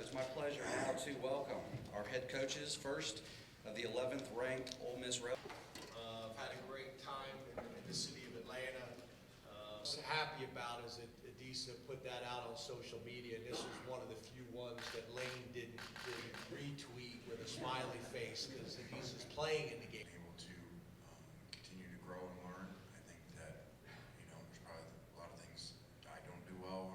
So it's my pleasure now to welcome our head coaches, first of the 11th ranked Ole Miss Rebels. I've had a great time in the city of Atlanta. What I'm happy about is that Adisa put that out on social media, and this was one of the few ones that Lane didn't retweet with a smiley face, because Adisa's playing in the game. Able to continue to grow and learn. I think that, there's probably a lot of things I don't do well.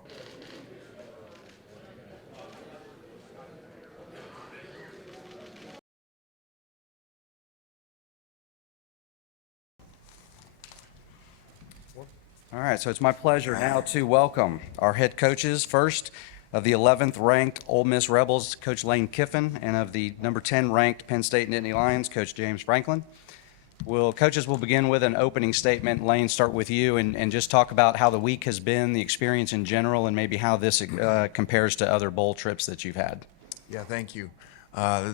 All right, so it's my pleasure now to welcome our head coaches, first of the 11th ranked Ole Miss Rebels, Coach Lane Kiffin, and of the number 10 ranked Penn State Nittany Lions, Coach James Franklin. Coaches will begin with an opening statement. Lane, start with you and just talk about how the week has been, the experience in general, and maybe how this compares to other bowl trips that you've had. Yeah, thank you.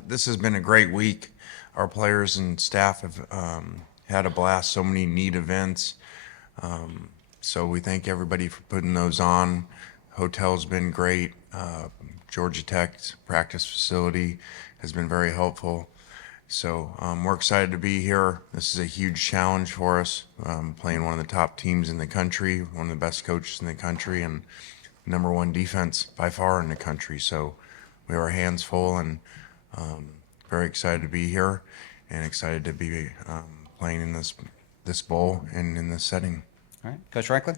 This has been a great week. Our players and staff have had a blast, so many neat events. So we thank everybody for putting those on. Hotel's been great. Georgia Tech's practice facility has been very helpful. So we're excited to be here. This is a huge challenge for us, playing one of the top teams in the country, one of the best coaches in the country, and number one defense by far in the country. So we have our hands full, and very excited to be here and excited to be playing in this bowl and in this setting. All right, Coach Franklin?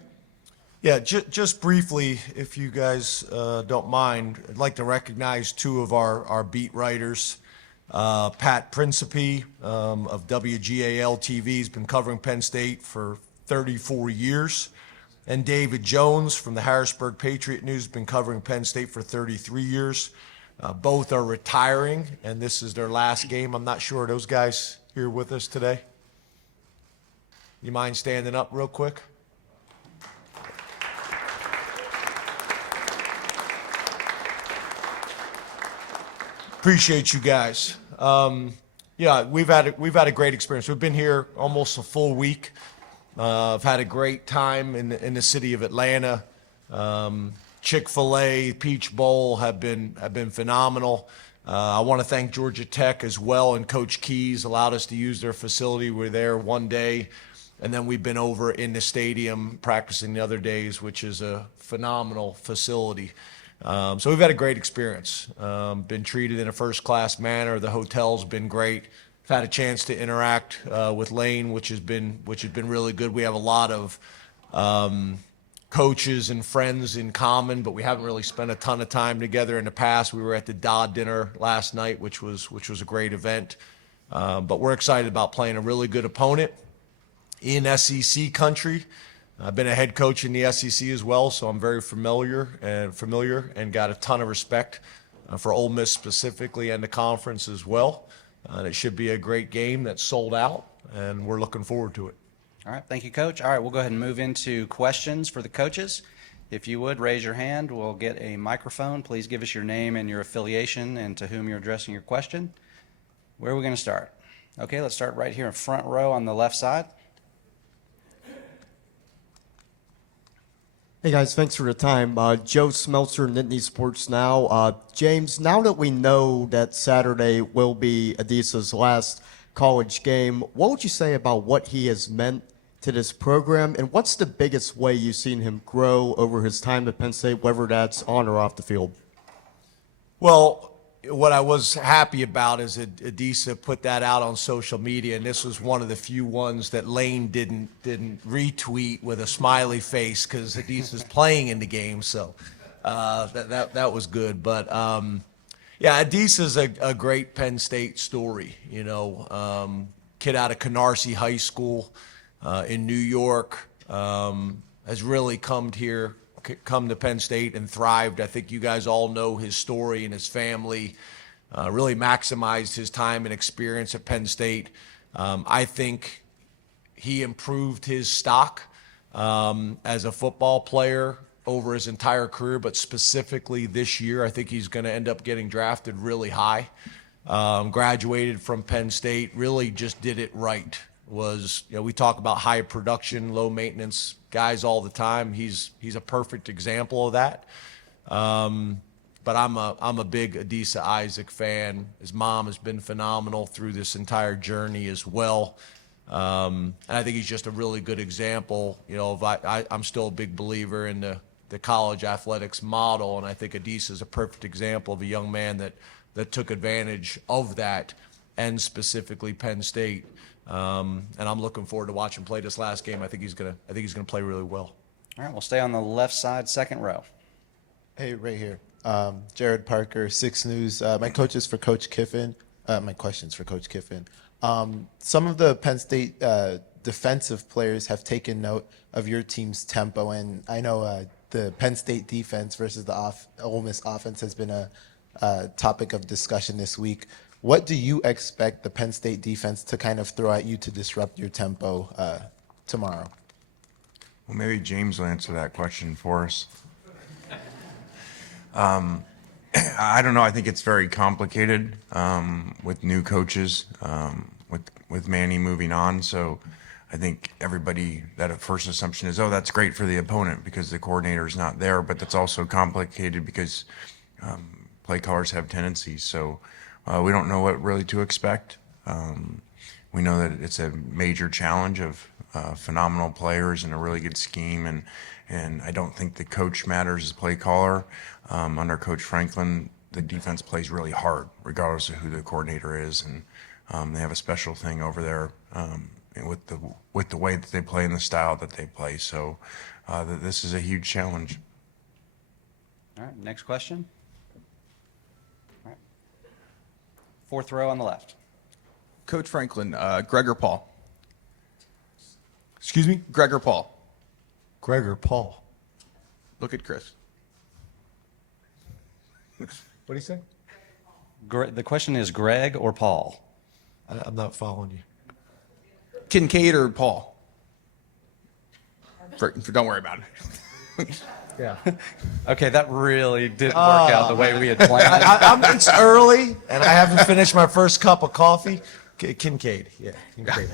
Yeah, just briefly, if you guys don't mind, I'd like to recognize two of our beat writers. Pat Principe of WGAL TV has been covering Penn State for 34 years. And David Jones from the Harrisburg Patriot News has been covering Penn State for 33 years. Both are retiring, and this is their last game. I'm not sure, are those guys here with us today? You mind standing up real quick? Appreciate you guys. Yeah, we've had a great experience. We've been here almost a full week. I've had a great time in the city of Atlanta. Chick-fil-A, Peach Bowl have been phenomenal. I want to thank Georgia Tech as well, and Coach Keys allowed us to use their facility. We were there one day, and then we've been over in the stadium practicing the other days, which is a phenomenal facility. So we've had a great experience. Been treated in a first-class manner. The hotel's been great. I've had a chance to interact with Lane, which has been really good. We have a lot of coaches and friends in common, but we haven't really spent a ton of time together in the past. We were at the Dodd dinner last night, which was a great event. But we're excited about playing a really good opponent in SEC country. I've been a head coach in the SEC as well, so I'm very familiar and got a ton of respect for Ole Miss specifically and the conference as well. And it should be a great game that's sold out, and we're looking forward to it. All right, thank you, Coach. All right, we'll go ahead and move into questions for the coaches. If you would, raise your hand. We'll get a microphone. Please give us your name and your affiliation and to whom you're addressing your question. Where are we going to start? Okay, let's start right here in front row on the left side. Hey guys, thanks for the time. Joe Smeltzer, Nittany Sports Now. James, now that we know that Saturday will be Adisa's last college game, what would you say about what he has meant to this program, and what's the biggest way you've seen him grow over his time at Penn State, whether that's on or off the field? Well, what I was happy about is that Adisa put that out on social media, and this was one of the few ones that Lane didn't retweet with a smiley face, because Adisa's playing in the game, so that was good. But yeah, Adisa's a great Penn State story. Kid out of Canarsie High School in New York, has really come to Penn State and thrived. I think you guys all know his story, and his family really maximized his time and experience at Penn State. I think he improved his stock as a football player over his entire career, but specifically this year, I think he's going to end up getting drafted really high. Graduated from Penn State, really just did it right. We talk about high production, low maintenance guys all the time. He's a perfect example of that. But I'm a big Adisa Isaac fan. His mom has been phenomenal through this entire journey as well. And I think he's just a really good example. You know, I'm still a big believer in the college athletics model, and I think Adisa is a perfect example of a young man that took advantage of that, and specifically Penn State. And I'm looking forward to watching him play this last game. I think he's gonna play really well. All right, we'll stay on the left side, second row. Hey, right here. Jared Parker, 6 News. My coach is for Coach Kiffin. My question's for Coach Kiffin. Some of the Penn State defensive players have taken note of your team's tempo, and I know the Penn State defense versus the Ole Miss offense has been a topic of discussion this week. What do you expect the Penn State defense to kind of throw at you to disrupt your tempo tomorrow? Well, maybe James will answer that question for us. I don't know. I think it's very complicated with new coaches, with Manny moving on. So I think everybody, that first assumption is, oh, that's great for the opponent because the coordinator is not there. But that's also complicated because play callers have tendencies. So we don't know what really to expect. We know that it's a major challenge of phenomenal players and a really good scheme. And I don't think the coach matters as play caller. Under Coach Franklin, the defense plays really hard, regardless of who the coordinator is. And they have a special thing over there with the way that they play and the style that they play. So this is a huge challenge. All right, next question. All right. Fourth row on the left. Coach Franklin, Greg or Paul? Excuse me? Greg or Paul? Greg or Paul? Look at Chris. What do you say? The question is Greg or Paul? I'm not following you. Kincaid or Paul? Don't worry about it. Yeah. Okay, that really didn't work out the way we had planned. It's early, and I haven't finished my first cup of coffee. Kincaid. Yeah, Kincaid.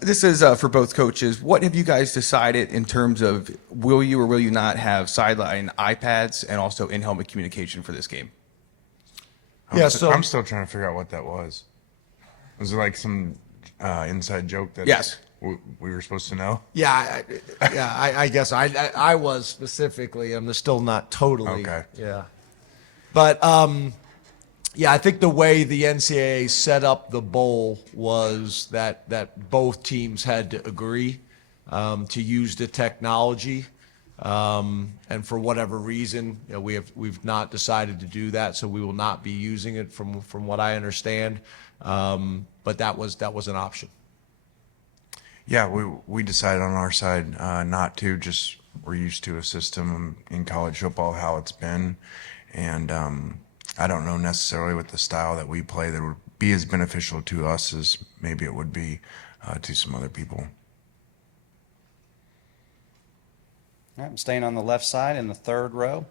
This is for both coaches. What have you guys decided in terms of will you or will you not have sideline iPads and also in-helmet communication for this game? Yeah, I'm still trying to figure out what that was. Was it like some inside joke that Yes. we were supposed to know? Yeah, I guess I was specifically. I'm still not totally. Okay. Yeah. But yeah, I think the way the NCAA set up the bowl was that both teams had to agree to use the technology, and for whatever reason, you know, we've not decided to do that, so we will not be using it from what I understand. But that was an option. Yeah, we decided on our side not to. Just we're used to a system in college football how it's been, and I don't know necessarily with the style that we play that would be as beneficial to us as maybe it would be to some other people. All right, I'm staying on the left side in the third row.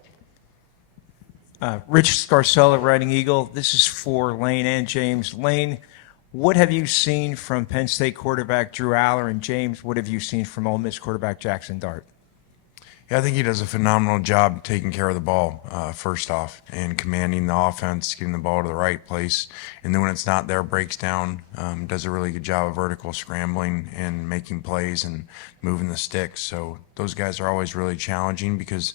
Rich Scarcella, Writing Eagle. This is for Lane and James. Lane, what have you seen from Penn State quarterback Drew Aller? And James, what have you seen from Ole Miss quarterback Jackson Dart? Yeah, I think he does a phenomenal job taking care of the ball, first off, and commanding the offense, getting the ball to the right place. And then when it's not there, breaks down, does a really good job of vertical scrambling and making plays and moving the sticks. So those guys are always really challenging because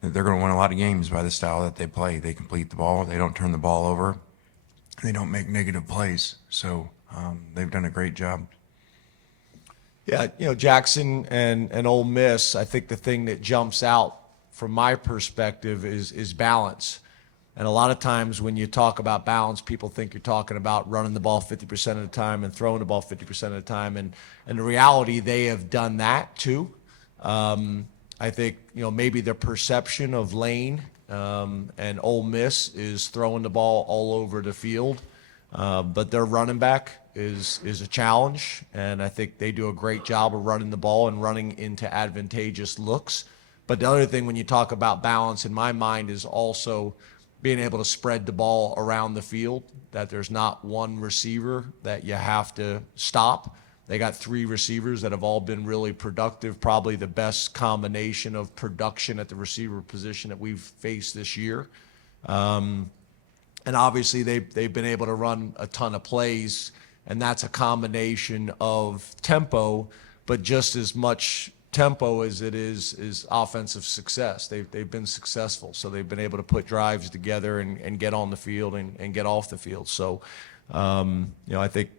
they're going to win a lot of games by the style that they play. They complete the ball, they don't turn the ball over, and they don't make negative plays. So they've done a great job. Yeah, you know, Jackson and Ole Miss, I think the thing that jumps out from my perspective is balance. And a lot of times when you talk about balance, people think you're talking about running the ball 50% of the time and throwing the ball 50% of the time. And the reality, they have done that too. I think, you know, maybe the perception of Lane and Ole Miss is throwing the ball all over the field. But their running back is a challenge, and I think they do a great job of running the ball and running into advantageous looks. But the other thing when you talk about balance in my mind is also being able to spread the ball around the field, that there's not one receiver that you have to stop, They got 3 receivers that have all been really productive, probably the best combination of production at the receiver position that we've faced this year. And obviously they've been able to run a ton of plays, and that's a combination of tempo, but just as much tempo as it is offensive success. They've been successful, so they've been able to put drives together and get on the field and get off the field. So, I think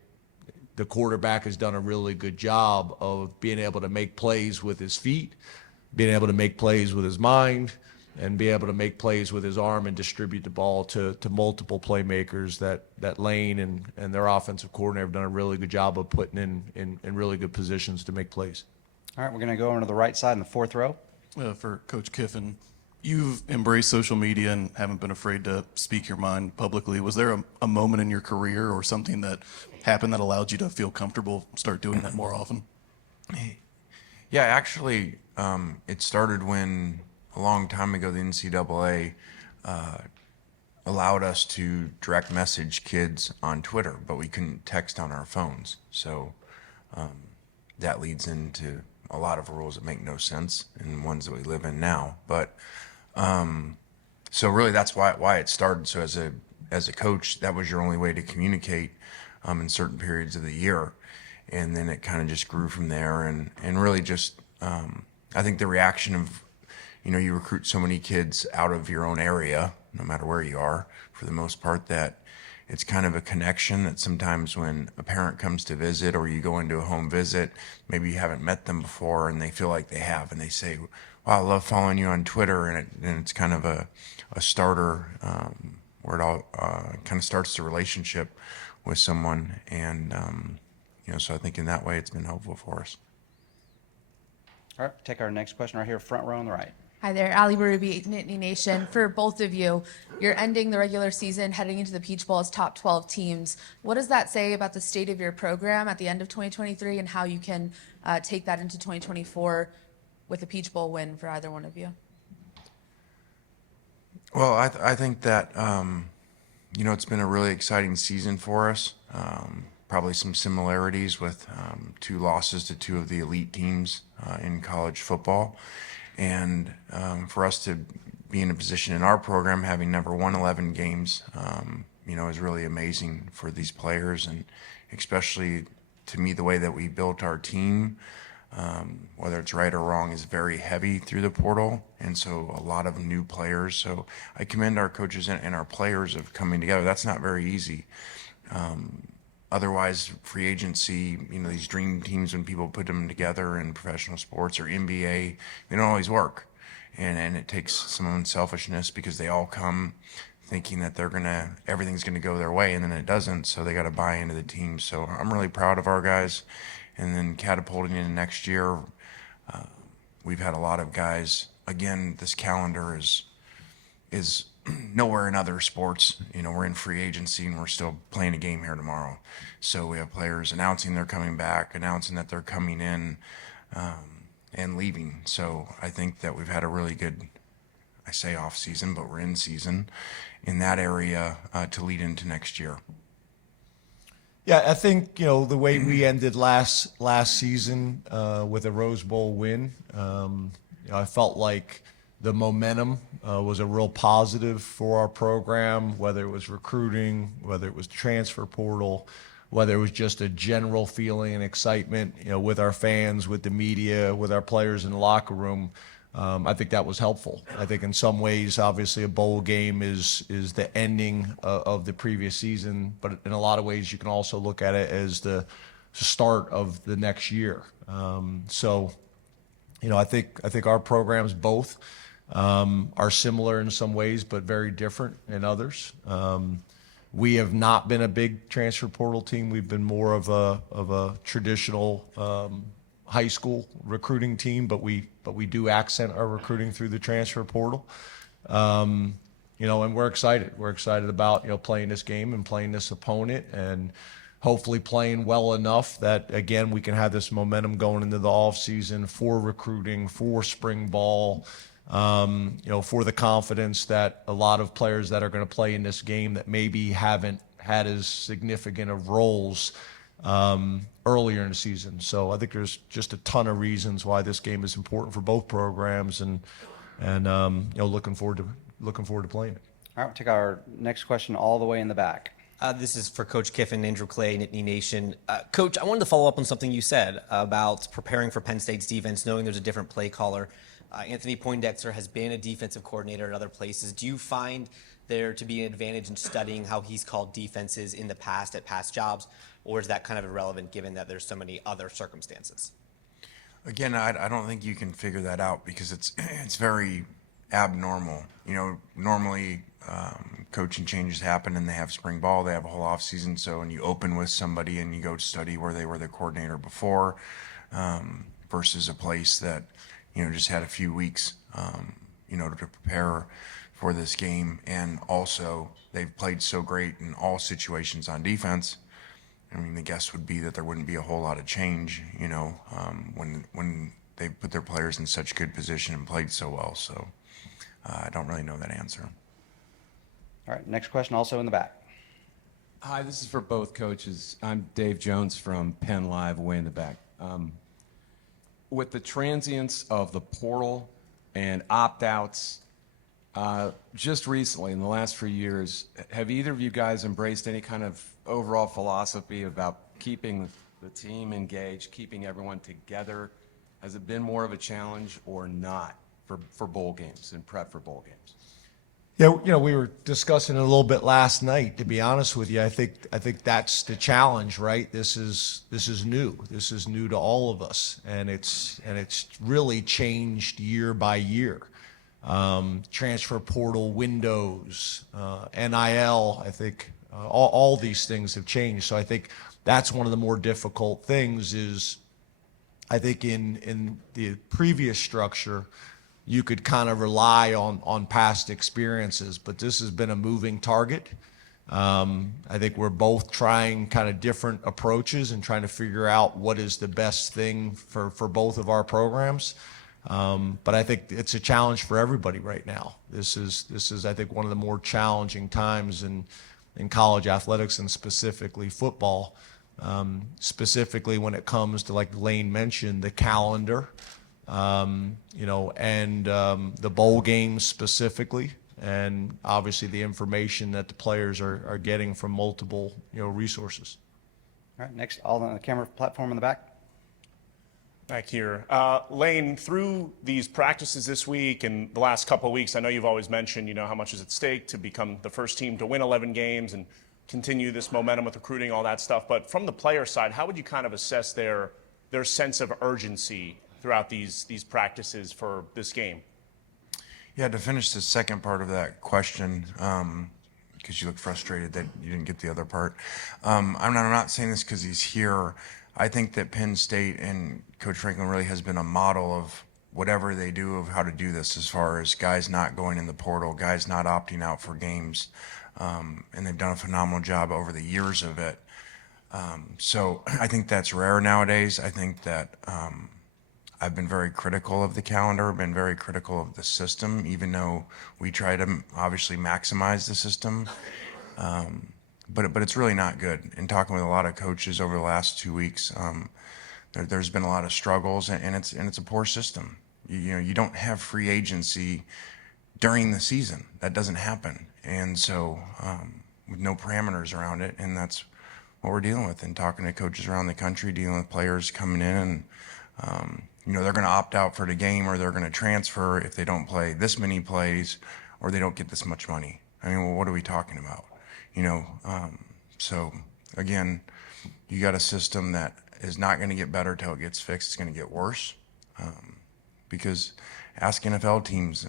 the quarterback has done a really good job of being able to make plays with his feet, being able to make plays with his mind, and be able to make plays with his arm and distribute the ball to multiple playmakers that Lane and their offensive coordinator have done a really good job of putting in really good positions to make plays. All right, we're going to go over to the right side in the 4th row. For Coach Kiffin, you've embraced social media and haven't been afraid to speak your mind publicly. Was there a moment in your career or something that happened that allowed you to feel comfortable start doing that more often? Yeah, actually, it started when a long time ago the NCAA allowed us to direct message kids on Twitter, but we couldn't text on our phones. So that leads into a lot of rules that make no sense and ones that we live in now. But so really that's why it started. So as a coach, that was your only way to communicate in certain periods of the year. And then it kind of just grew from there, and really just I think the reaction of, you recruit so many kids out of your own area, no matter where you are, for the most part, that it's kind of a connection that sometimes when a parent comes to visit or you go into a home visit, maybe you haven't met them before and they feel like they have, and they say, wow, I love following you on Twitter, and it's kind of a starter where it all kind of starts the relationship with someone, and so I think in that way it's been helpful for us. All right, take our next question right here, front row on the right. Hi there, Ali Barubi, Nittany Nation. For both of you, you're ending the regular season, heading into the Peach Bowl as top 12 teams. What does that say about the state of your program at the end of 2023 and how you can take that into 2024 with a Peach Bowl win for either one of you? Well, I think that, it's been a really exciting season for us. Probably some similarities with 2 losses to 2 of the elite teams in college football. And for us to be in a position in our program, having never won 11 games, is really amazing for these players. And especially to me, the way that we built our team, whether it's right or wrong, is very heavy through the portal. And so a lot of new players. So I commend our coaches and our players of coming together. That's not very easy. Otherwise, free agency, these dream teams, when people put them together in professional sports or NBA, they don't always work. And it takes some unselfishness because they all come thinking that everything's gonna go their way, and then it doesn't, so they gotta buy into the team. So I'm really proud of our guys. And then catapulting into next year, we've had a lot of guys. Again, this calendar is nowhere in other sports. We're in free agency and we're still playing a game here tomorrow. So we have players announcing they're coming back, announcing that they're coming in, and leaving. So I think that we've had a really good, I say off season, but we're in season in that area to lead into next year. Yeah, I think, the way we ended last season with a Rose Bowl win, I felt like the momentum was a real positive for our program, whether it was recruiting, whether it was transfer portal, whether it was just a general feeling and excitement, with our fans, with the media, with our players in the locker room. I think that was helpful. I think in some ways, obviously, a bowl game is the ending of the previous season, but in a lot of ways, you can also look at it as the start of the next year. I think our programs both are similar in some ways, but very different in others. We have not been a big transfer portal team. We've been more of a traditional high school recruiting team, but we do accent our recruiting through the transfer portal. And we're excited. We're excited about playing this game and playing this opponent, and hopefully playing well enough that, again, we can have this momentum going into the offseason for recruiting, for spring ball, for the confidence that a lot of players that are going to play in this game that maybe haven't had as significant of roles earlier in the season. So I think there's just a ton of reasons why this game is important for both programs, and looking forward to playing it. All right, we'll take our next question all the way in the back. This is for Coach Kiffin, Andrew Clay, Nittany Nation. Coach, I wanted to follow up on something you said about preparing for Penn State's defense, knowing there's a different play caller. Anthony Poindexter has been a defensive coordinator at other places. Do you find there to be an advantage in studying how he's called defenses in the past at past jobs, or is that kind of irrelevant given that there's so many other circumstances? Again, I don't think you can figure that out because it's very abnormal. Normally coaching changes happen and they have spring ball, they have a whole off season. So, and you open with somebody and you go to study where they were the coordinator before, versus a place that, just had a few weeks, to prepare for this game. And also they've played so great in all situations on defense. I mean, the guess would be that there wouldn't be a whole lot of change, when they put their players in such good position and played so well. So I don't really know that answer. All right, next question also in the back. Hi, this is for both coaches. I'm Dave Jones from Penn Live, way in the back. With the transience of the portal and opt-outs, just recently, in the last few years, have either of you guys embraced any kind of overall philosophy about keeping the team engaged, keeping everyone together? Has it been more of a challenge or not for bowl games and prep for bowl games? Yeah, we were discussing it a little bit last night. To be honest with you, I think that's the challenge, right? This is new. This is new to all of us, and it's really changed year by year. Transfer portal windows, NIL. I think all these things have changed. So I think that's one of the more difficult things. Is I think in the previous structure, you could kind of rely on past experiences, but this has been a moving target. I think we're both trying kind of different approaches and trying to figure out what is the best thing for both of our programs. But I think it's a challenge for everybody right now. This is I think one of the more challenging times in college athletics, and specifically football, specifically when it comes to, like Lane mentioned, the calendar. And the bowl games specifically, and obviously the information that the players are getting from multiple, resources. All right, next, all on the camera platform in the back. Back here. Lane, through these practices this week and the last couple of weeks, I know you've always mentioned, how much is at stake to become the first team to win 11 games and continue this momentum with recruiting, all that stuff. But from the player side, how would you kind of assess their sense of urgency throughout these practices for this game? Yeah, to finish the second part of that question, because you look frustrated that you didn't get the other part. I'm not saying this because he's here. I think that Penn State and Coach Franklin really has been a model of whatever they do of how to do this, as far as guys not going in the portal, guys not opting out for games. And they've done a phenomenal job over the years of it. So I think that's rare nowadays. I think that I've been very critical of the calendar, been very critical of the system, even though we try to obviously maximize the system. But it's really not good. In talking with a lot of coaches over the last 2 weeks, there's been a lot of struggles, and it's a poor system. You don't have free agency during the season. That doesn't happen, and so with no parameters around it, and that's what we're dealing with. And talking to coaches around the country, dealing with players coming in, and they're going to opt out for the game, or they're going to transfer if they don't play this many plays, or they don't get this much money. I mean, well, what are we talking about? So again, you got a system that is not going to get better till it gets fixed. It's going to get worse, because ask NFL teams,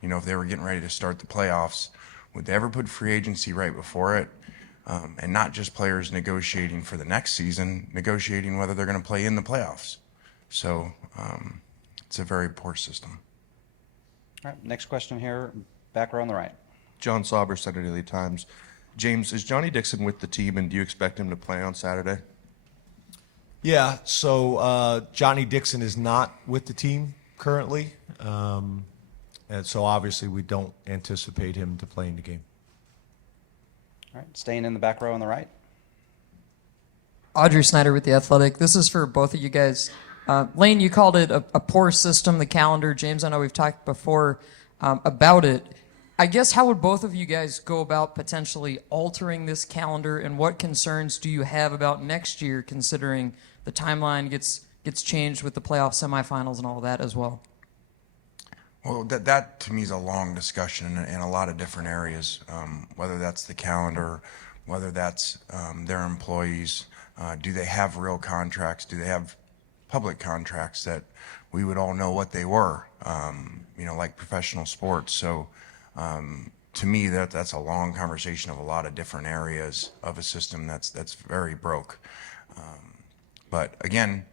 if they were getting ready to start the playoffs, would they ever put free agency right before it? And not just players negotiating for the next season, negotiating whether they're going to play in the playoffs. So it's a very poor system. All right, next question here, back row on the right. John Sauber, Center Daily Times. James, is Johnny Dixon with the team, and do you expect him to play on Saturday? Yeah, so Johnny Dixon is not with the team currently, and so obviously we don't anticipate him to play in the game. All right, staying in the back row on the right. Audrey Snyder with The Athletic. This is for both of you guys. Lane, you called it a poor system, the calendar. James, I know we've talked before about it. I guess how would both of you guys go about potentially altering this calendar, and what concerns do you have about next year, considering the timeline gets changed with the playoff semifinals and all that as well? Well, that to me is a long discussion in a lot of different areas, whether that's the calendar, whether that's their employees. Do they have real contracts? Do they have public contracts that we would all know what they were, like professional sports? So to me, that's a long conversation of a lot of different areas of a system that's very broke. But again,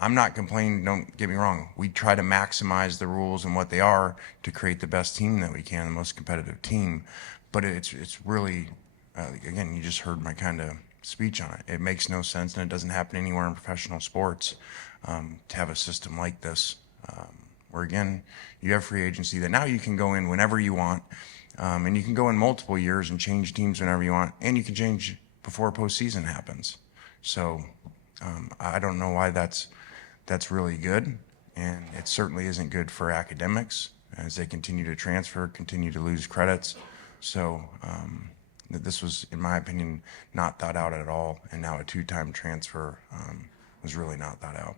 I'm not complaining, don't get me wrong. We try to maximize the rules and what they are to create the best team that we can, the most competitive team. But it's really, again, you just heard my kind of speech on it. It makes no sense, and it doesn't happen anywhere in professional sports to have a system like this, where again, you have free agency that now you can go in whenever you want, and you can go in multiple years and change teams whenever you want, and you can change before postseason happens. So I don't know why that's really good, and it certainly isn't good for academics as they continue to transfer, continue to lose credits. So this was, in my opinion, not thought out at all, and now a two-time transfer was really not thought out.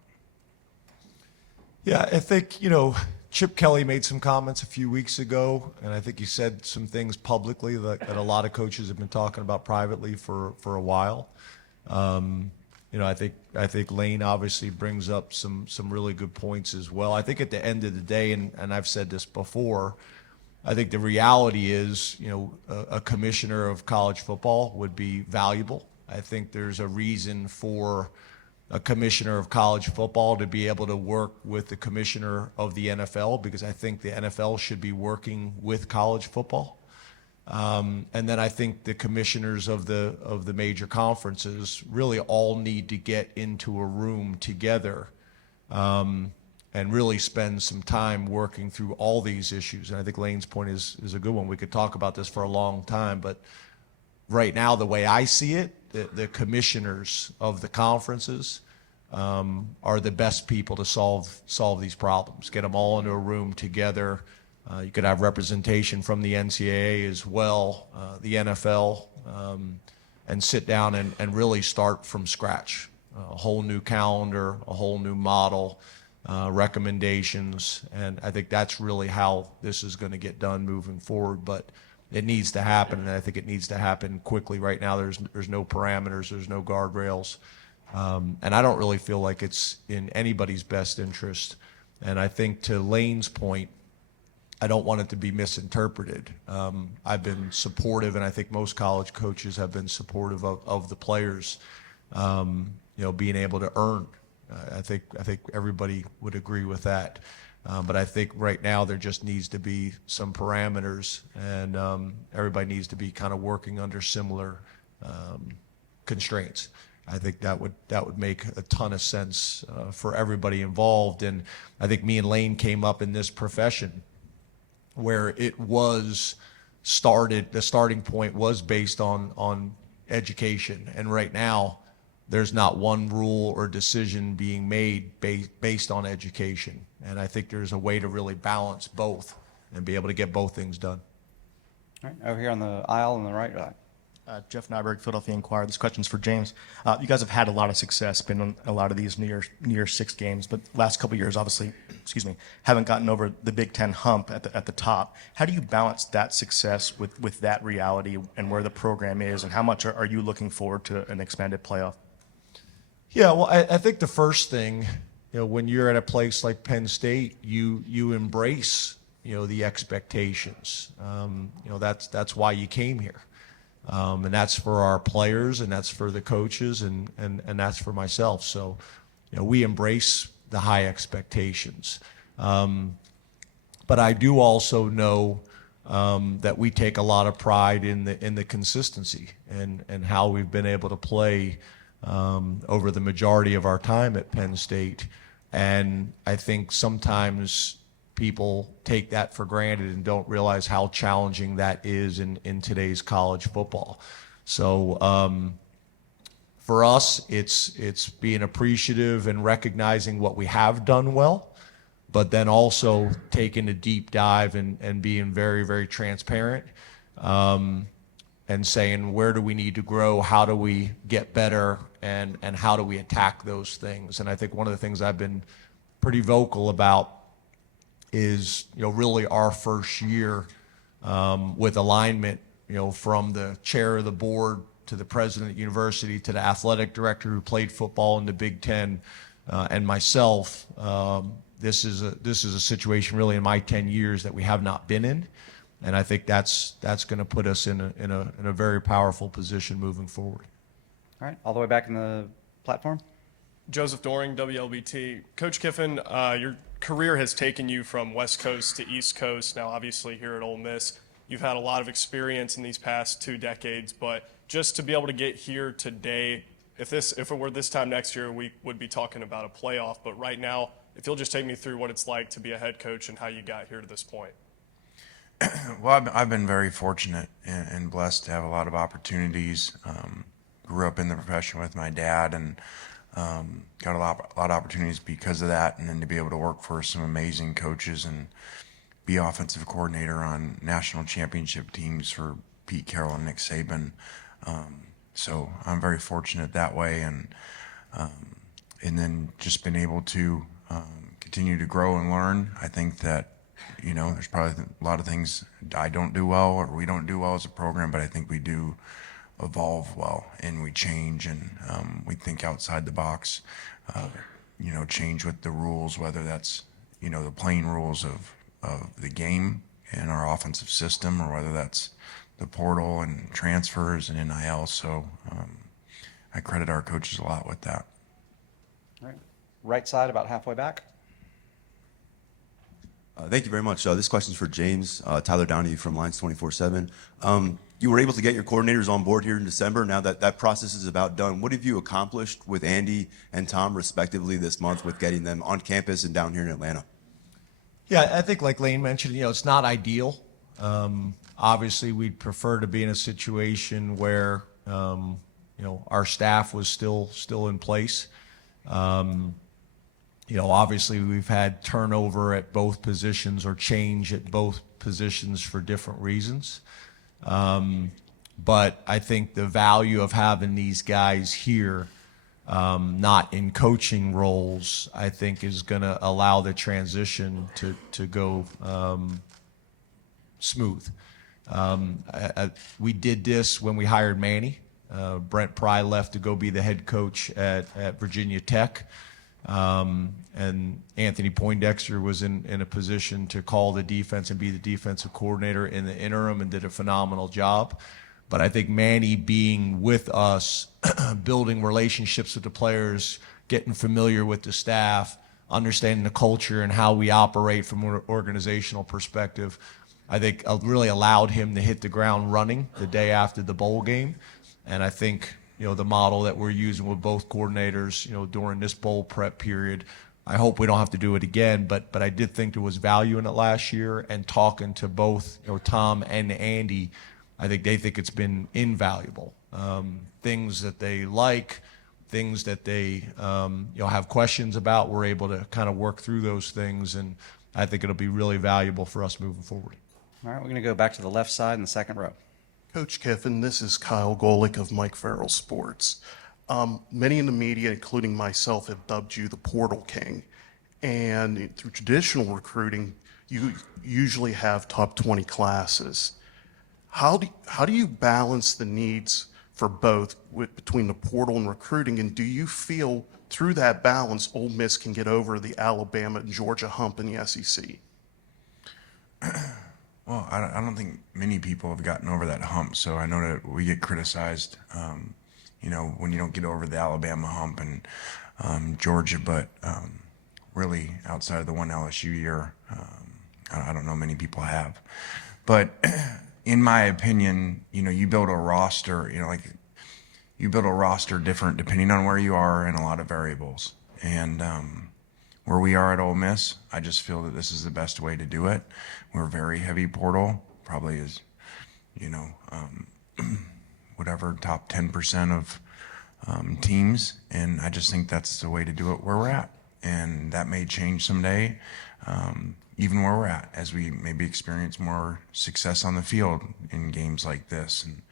Yeah, I think, Chip Kelly made some comments a few weeks ago, and I think he said some things publicly that a lot of coaches have been talking about privately for a while. I think Lane obviously brings up some really good points as well. I think at the end of the day, and I've said this before, I think the reality is, a commissioner of college football would be valuable. I think there's a reason for a commissioner of college football to be able to work with the commissioner of the NFL, because I think the NFL should be working with college football. And then I think the commissioners of the major conferences really all need to get into a room together and really spend some time working through all these issues. And I think Lane's point is a good one. We could talk about this for a long time, but right now, the way I see it, the commissioners of the conferences are the best people to solve these problems. Get them all into a room together. You could have representation from the NCAA as well, the NFL, and sit down and really start from scratch. A whole new calendar, a whole new model, recommendations, and I think that's really how this is going to get done moving forward. But it needs to happen, and I think it needs to happen quickly. Right now, there's no parameters, there's no guardrails, and I don't really feel like it's in anybody's best interest. And I think, to Lane's point, I don't want it to be misinterpreted. I've been supportive, and I think most college coaches have been supportive of the players, being able to earn. I think everybody would agree with that. But I think right now there just needs to be some parameters, and everybody needs to be kind of working under similar constraints. I think that would make a ton of sense for everybody involved. And I think me and Lane came up in this profession where it was started, the starting point was based on education. And right now, there's not one rule or decision being made based on education. And I think there's a way to really balance both and be able to get both things done. All right, over here on the aisle on the right side. Jeff Nyberg, Philadelphia Inquirer. This question's for James. You guys have had a lot of success, been on a lot of these New Year's Six games, but last couple of years, obviously, haven't gotten over the Big Ten hump at the top. How do you balance that success with that reality and where the program is, and how much are you looking forward to an expanded playoff? Yeah, well, I think the first thing, when you're at a place like Penn State, you embrace, the expectations. That's why you came here. And that's for our players, and that's for the coaches, and that's for myself. So, we embrace the high expectations. But I do also know that we take a lot of pride in the consistency and how we've been able to play over the majority of our time at Penn State. And I think sometimes people take that for granted and don't realize how challenging that is in today's college football. So For us, it's being appreciative and recognizing what we have done well, but then also taking a deep dive and being very, very transparent, and saying, where do we need to grow? How do we get better? And how do we attack those things? And I think one of the things I've been pretty vocal about is, really our first year with alignment, from the chair of the board to the president of the university to the athletic director who played football in the Big Ten, and myself. This is a situation really in my 10 years that we have not been in, and I think that's going to put us in a very powerful position moving forward. All right, all the way back in the platform. Joseph Doring, WLBT. Coach Kiffin, your career has taken you from West Coast to East Coast. Now, obviously, here at Ole Miss, you've had a lot of experience in these past 2 decades, but just to be able to get here today, if it were this time next year, we would be talking about a playoff. But right now, if you'll just take me through what it's like to be a head coach and how you got here to this point. Well, I've been very fortunate and blessed to have a lot of opportunities. Grew up in the profession with my dad, and got a lot of opportunities because of that, and then to be able to work for some amazing coaches and be offensive coordinator on national championship teams for Pete Carroll and Nick Saban. So I'm very fortunate that way, and then just been able to continue to grow and learn. I think that, there's probably a lot of things I don't do well or we don't do well as a program, but I think we do evolve well, and we change, and we think outside the box, change with the rules, whether that's, the plain rules of the game and our offensive system, or whether that's the portal and transfers and NIL. So I credit our coaches a lot with that. All right, right side, about halfway back. Thank you very much. This question is for James. Tyler Downey from Lines 24/7. You were able to get your coordinators on board here in December. Now that process is about done, what have you accomplished with Andy and Tom, respectively, this month with getting them on campus and down here in Atlanta? Yeah, I think like Lane mentioned, it's not ideal. Obviously, we'd prefer to be in a situation where, our staff was still in place. Obviously we've had turnover at both positions or change at both positions for different reasons. But I think the value of having these guys here, not in coaching roles, I think is going to allow the transition to go smooth. We did this when we hired Manny. Brent Pry left to go be the head coach at Virginia Tech. And Anthony Poindexter was in a position to call the defense and be the defensive coordinator in the interim, and did a phenomenal job. But I think Manny being with us, building relationships with the players, getting familiar with the staff, understanding the culture and how we operate from an organizational perspective, I think really allowed him to hit the ground running the day after the bowl game. And I think, the model that we're using with both coordinators, during this bowl prep period, I hope we don't have to do it again, but I did think there was value in it last year. And talking to both, Tom and Andy, I think they think it's been invaluable. Things that they like, things that they have questions about, we're able to kind of work through those things, and I think it'll be really valuable for us moving forward. All right, we're going to go back to the left side in the second row. Coach Kiffin, this is Kyle Golick of Mike Farrell Sports. Many in the media, including myself, have dubbed you the Portal King. And through traditional recruiting, you usually have top 20 classes. How do you balance the needs for both between the portal and recruiting? And do you feel through that balance, Ole Miss can get over the Alabama and Georgia hump in the SEC? Well, I don't think many people have gotten over that hump. So I know that we get criticized, when you don't get over the Alabama hump and Georgia, but really outside of the one LSU year, I don't know many people have. But in my opinion, you build a roster, you build a roster different depending on where you are and a lot of variables. And where we are at Ole Miss, I just feel that this is the best way to do it. We're very heavy portal, probably is, whatever, top 10% of teams, and I just think that's the way to do it where we're at. And that may change someday, even where we're at, as we maybe experience more success on the field in games like this, and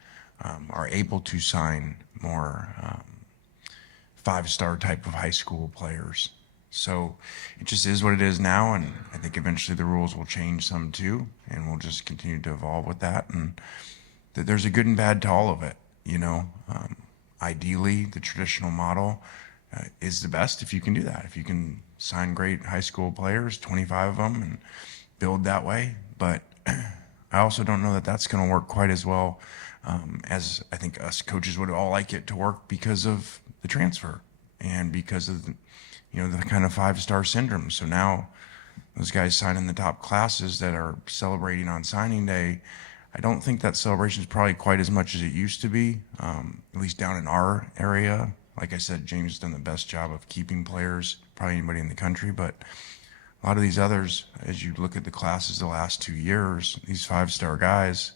are able to sign more five-star type of high school players. So it just is what it is now, and I think eventually the rules will change some too, and we'll just continue to evolve with that. And there's a good and bad to all of it, you know. Ideally, the traditional model is the best if you can do that. If you can sign great high school players, 25 of them, and build that way. But I also don't know that that's going to work quite as well as I think us coaches would all like it to work, because of the transfer and because of the kind of five-star syndrome. So now those guys sign in the top classes that are celebrating on signing day. I don't think that celebration is probably quite as much as it used to be, at least down in our area. Like I said, James has done the best job of keeping players, probably anybody in the country, but a lot of these others, as you look at the classes the last 2 years, these five-star guys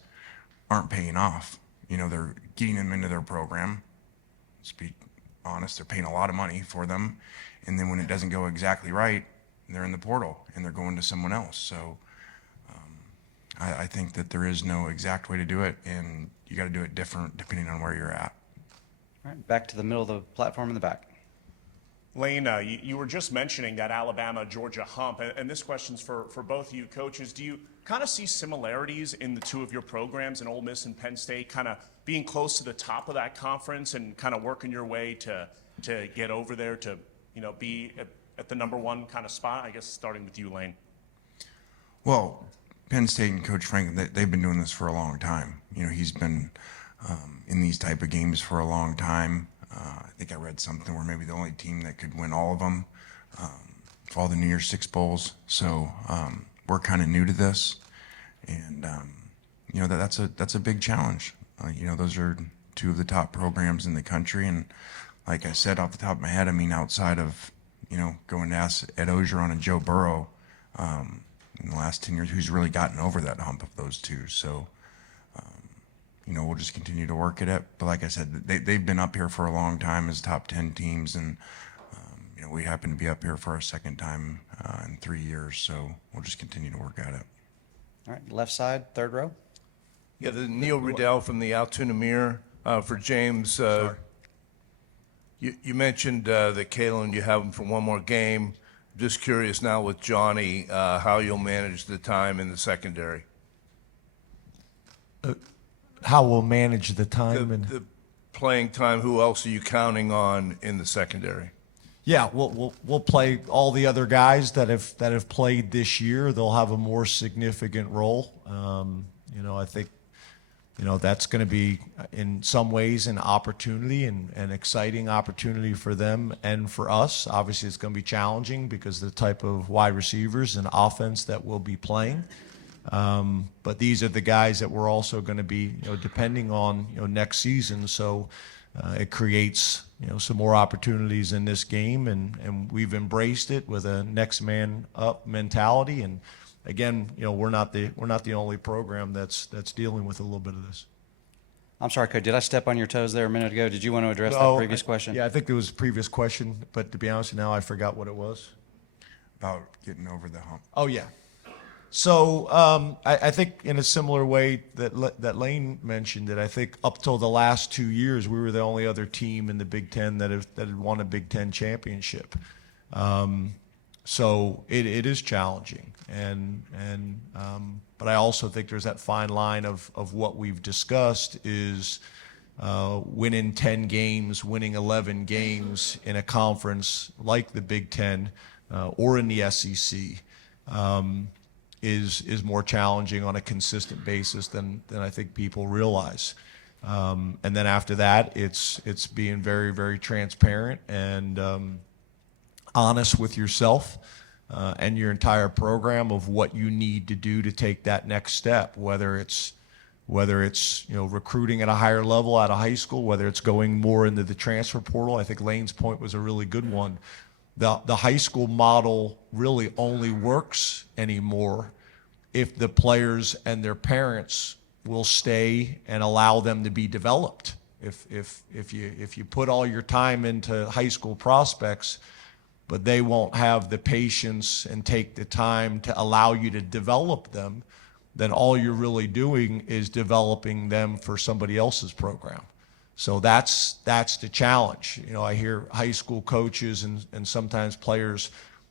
aren't paying off. They're getting them into their program. Let's be honest, they're paying a lot of money for them. And then when it doesn't go exactly right, they're in the portal and they're going to someone else. So I think that there is no exact way to do it, and you got to do it different depending on where you're at. All right, back to the middle of the platform in the back. Lane, you were just mentioning that Alabama-Georgia hump, and this question's for both of you coaches. Do you kind of see similarities in the two of your programs, in Ole Miss and Penn State, kind of being close to the top of that conference and kind of working your way to get over there to be at the number one kind of spot? I guess starting with you, Lane. Well, Penn State and Coach Franklin, they've been doing this for a long time. He's been in these type of games for a long time. I think I read something where maybe the only team that could win all of them for all the New Year's Six Bowls. So we're kind of new to this, and that's a big challenge. Those are two of the top programs in the country, and like I said off the top of my head, I mean, outside of going to ask Ed Ogeron and Joe Burrow in the last 10 years, who's really gotten over that hump of those two. So we'll just continue to work at it. But like I said, they've been up here for a long time as top 10 teams, and we happen to be up here for our second time in 3 years. So we'll just continue to work at it. All right, left side, third row. Yeah, the Neil Riddell from the Altoona Mirror. For James, you mentioned that Kalen, you have him for one more game. Just curious now with Johnny, how you'll manage the time in the secondary. How we'll manage the time the playing time. Who else are you counting on in the secondary? Yeah, we'll play all the other guys that have played this year. They'll have a more significant role. I think that's going to be in some ways an opportunity and an exciting opportunity for them and for us. Obviously, it's going to be challenging because of the type of wide receivers and offense that we'll be playing. But these are the guys that we're also going to be, depending on, next season. So it creates, some more opportunities in this game, and we've embraced it with a next man up mentality. And again, we're not the only program that's dealing with a little bit of this. I'm sorry, Coach, did I step on your toes there a minute ago? Did you want to address that previous question? Yeah, I think there was a previous question, but to be honest, now I forgot what it was. About getting over the hump. Oh, yeah. So I think in a similar way that Lane mentioned it, I think up till the last 2 years, we were the only other team in the Big Ten that had won a Big Ten championship. So it is challenging, but I also think there's that fine line of what we've discussed is winning 10 games, winning 11 games in a conference like the Big Ten or in the SEC. Is more challenging on a consistent basis than I think people realize. And then after that, it's being very, very transparent and honest with yourself and your entire program of what you need to do to take that next step, whether it's recruiting at a higher level out of high school, whether it's going more into the transfer portal. I think Lane's point was a really good one. The high school model really only works anymore if the players and their parents will stay and allow them to be developed. If you put all your time into high school prospects, but they won't have the patience and take the time to allow you to develop them, then all you're really doing is developing them for somebody else's program. So that's the challenge. You know, I hear high school coaches and sometimes players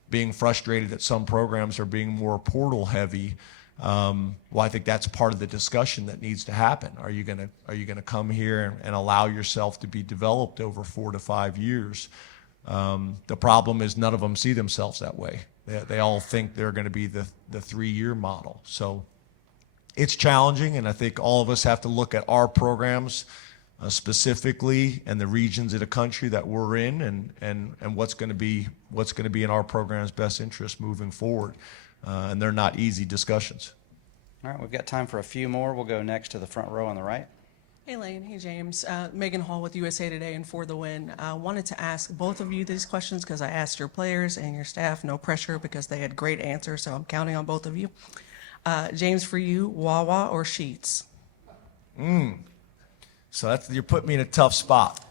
being frustrated that some programs are being more portal heavy. Well, I think that's part of the discussion that needs to happen. Are you gonna come here and allow yourself to be developed over 4 to 5 years? The problem is none of them see themselves that way. They all think they're going to be the 3-year model. So it's challenging, and I think all of us have to look at our programs specifically and the regions of the country that we're in, and what's going to be in our program's best interest moving forward. And they're not easy discussions. All right, we've got time for a few more. We'll go next to the front row on the right. Hey Lane, hey James. Megan Hall with USA Today and For the Win. Wanted to ask both of you these questions because I asked your players and your staff, no pressure because they had great answers, so I'm counting on both of you. James, for you, Wawa or Sheets? So you're putting me in a tough spot.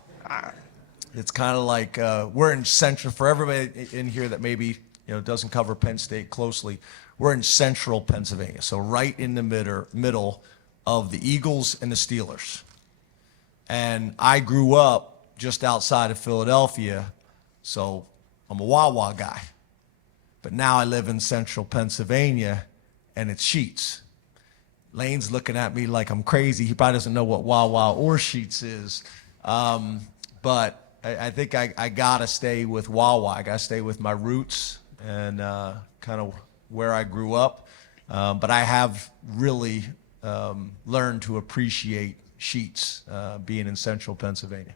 It's kind of like we're in central, for everybody in here that maybe doesn't cover Penn State closely, we're in central Pennsylvania, so right in the middle of the Eagles and the Steelers. And I grew up just outside of Philadelphia, so I'm a Wawa guy. But now I live in central Pennsylvania, and it's Sheets. Lane's looking at me like I'm crazy. He probably doesn't know what Wawa or Sheets is. But I think I got to stay with Wawa. I got to stay with my roots and kind of where I grew up. But I have really learned to appreciate Sheets being in central Pennsylvania.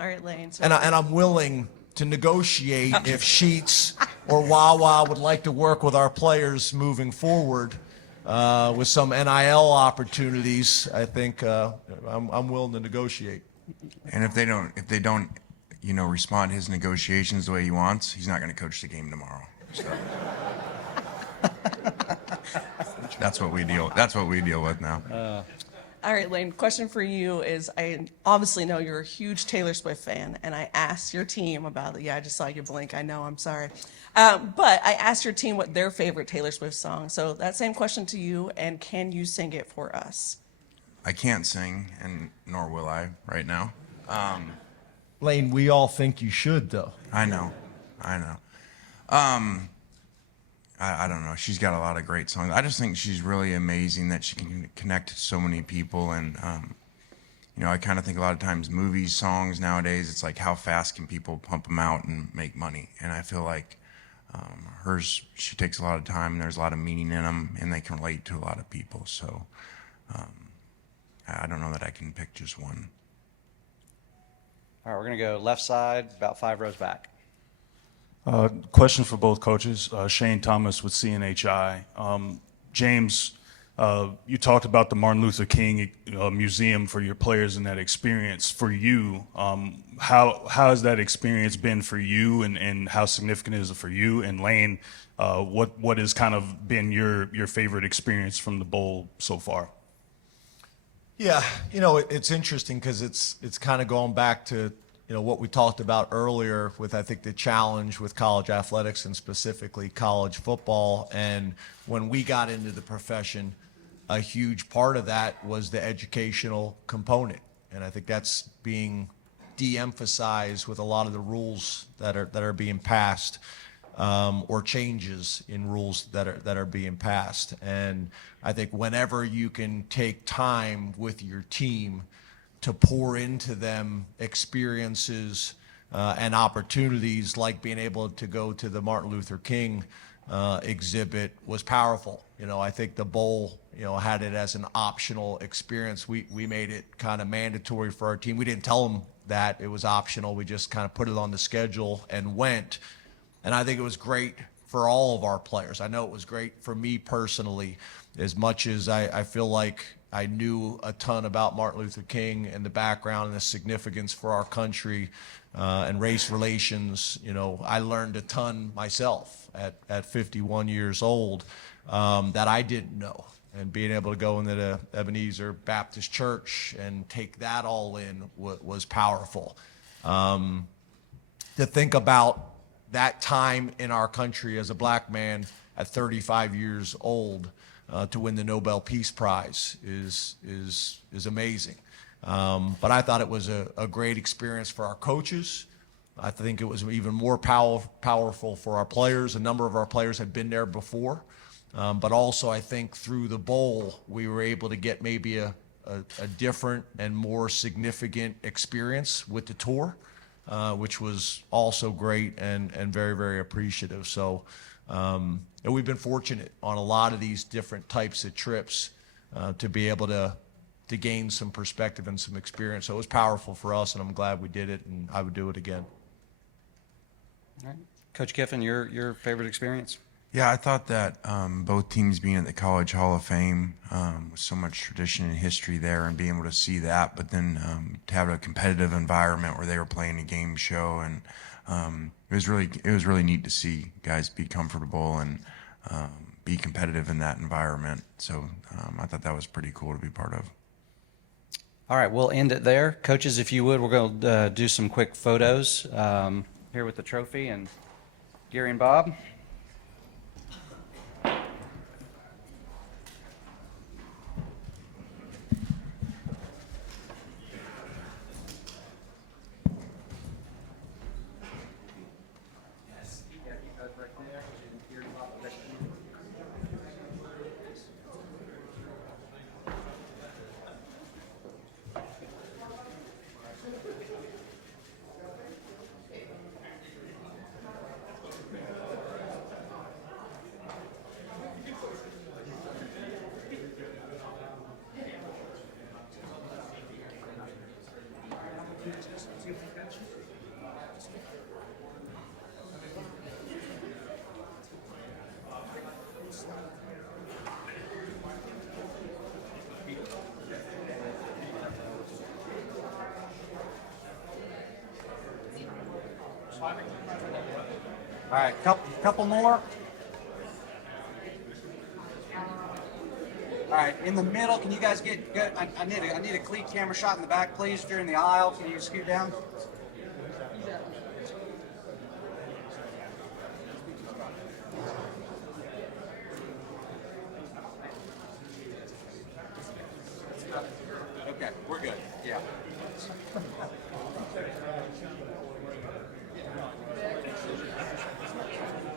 All right, Lane. So And I'm willing to negotiate if Sheets or Wawa would like to work with our players moving forward with some NIL opportunities. I think I'm willing to negotiate. And if they don't, respond to his negotiations the way he wants, he's not going to coach the game tomorrow. So. That's what we deal with now. All right, Lane, question for you is, I obviously know you're a huge Taylor Swift fan, and I asked your team about it. Yeah, I just saw you blink. I know, I'm sorry. But I asked your team what their favorite Taylor Swift song. So that same question to you, and can you sing it for us? I can't sing, and nor will I right now. Lane, we all think you should, though. I know. I don't know. She's got a lot of great songs. I just think she's really amazing that she can connect to so many people. And, I kind of think a lot of times movies, songs nowadays, it's like how fast can people pump them out and make money? And I feel like hers, she takes a lot of time, and there's a lot of meaning in them, and they can relate to a lot of people. So I don't know that I can pick just one. All right, we're going to go left side, about 5 rows back. Question for both coaches. Shane Thomas with CNHI. James, you talked about the Martin Luther King Museum for your players and that experience. For you, how has that experience been for you, and how significant is it for you? And Lane, what has kind of been your favorite experience from the bowl so far? Yeah, it's interesting because it's kind of going back to what we talked about earlier with, I think, the challenge with college athletics and specifically college football. And when we got into the profession, a huge part of that was the educational component. And I think that's being de-emphasized with a lot of the rules that are being passed, or changes in rules that are being passed. And I think whenever you can take time with your team to pour into them experiences and opportunities, like being able to go to the Martin Luther King exhibit, was powerful. I think the bowl, had it as an optional experience. We made it kind of mandatory for our team. We didn't tell them that it was optional. We just kind of put it on the schedule and went. And I think it was great for all of our players. I know it was great for me personally, as much as I feel like I knew a ton about Martin Luther King and the background and the significance for our country and race relations. I learned a ton myself at 51 years old that I didn't know. and being able to go into the Ebenezer Baptist Church and take that all in was powerful. To think about that time in our country as a black man at 35 years old to win the Nobel Peace Prize is amazing. But I thought it was a great experience for our coaches. I think it was even more powerful for our players. A number of our players had been there before. But also, I think through the bowl, we were able to get maybe a different and more significant experience with the tour, which was also great and very, very appreciative. So, and we've been fortunate on a lot of these different types of trips to be able to gain some perspective and some experience. So it was powerful for us, and I'm glad we did it, and I would do it again. All right. Coach Kiffin, your favorite experience? Yeah, I thought that both teams being at the College Hall of Fame with so much tradition and history there, and being able to see that, but then to have a competitive environment where they were playing a game show, and it was really neat to see guys be comfortable and be competitive in that environment. So I thought that was pretty cool to be part of. All right, we'll end it there. Coaches, if you would, we're going to do some quick photos here with the trophy, and Gary and Bob. All right, couple more. All right, in the middle, can you guys get good? I need a cleat camera shot in the back, please. If you're in the aisle, can you scoot down?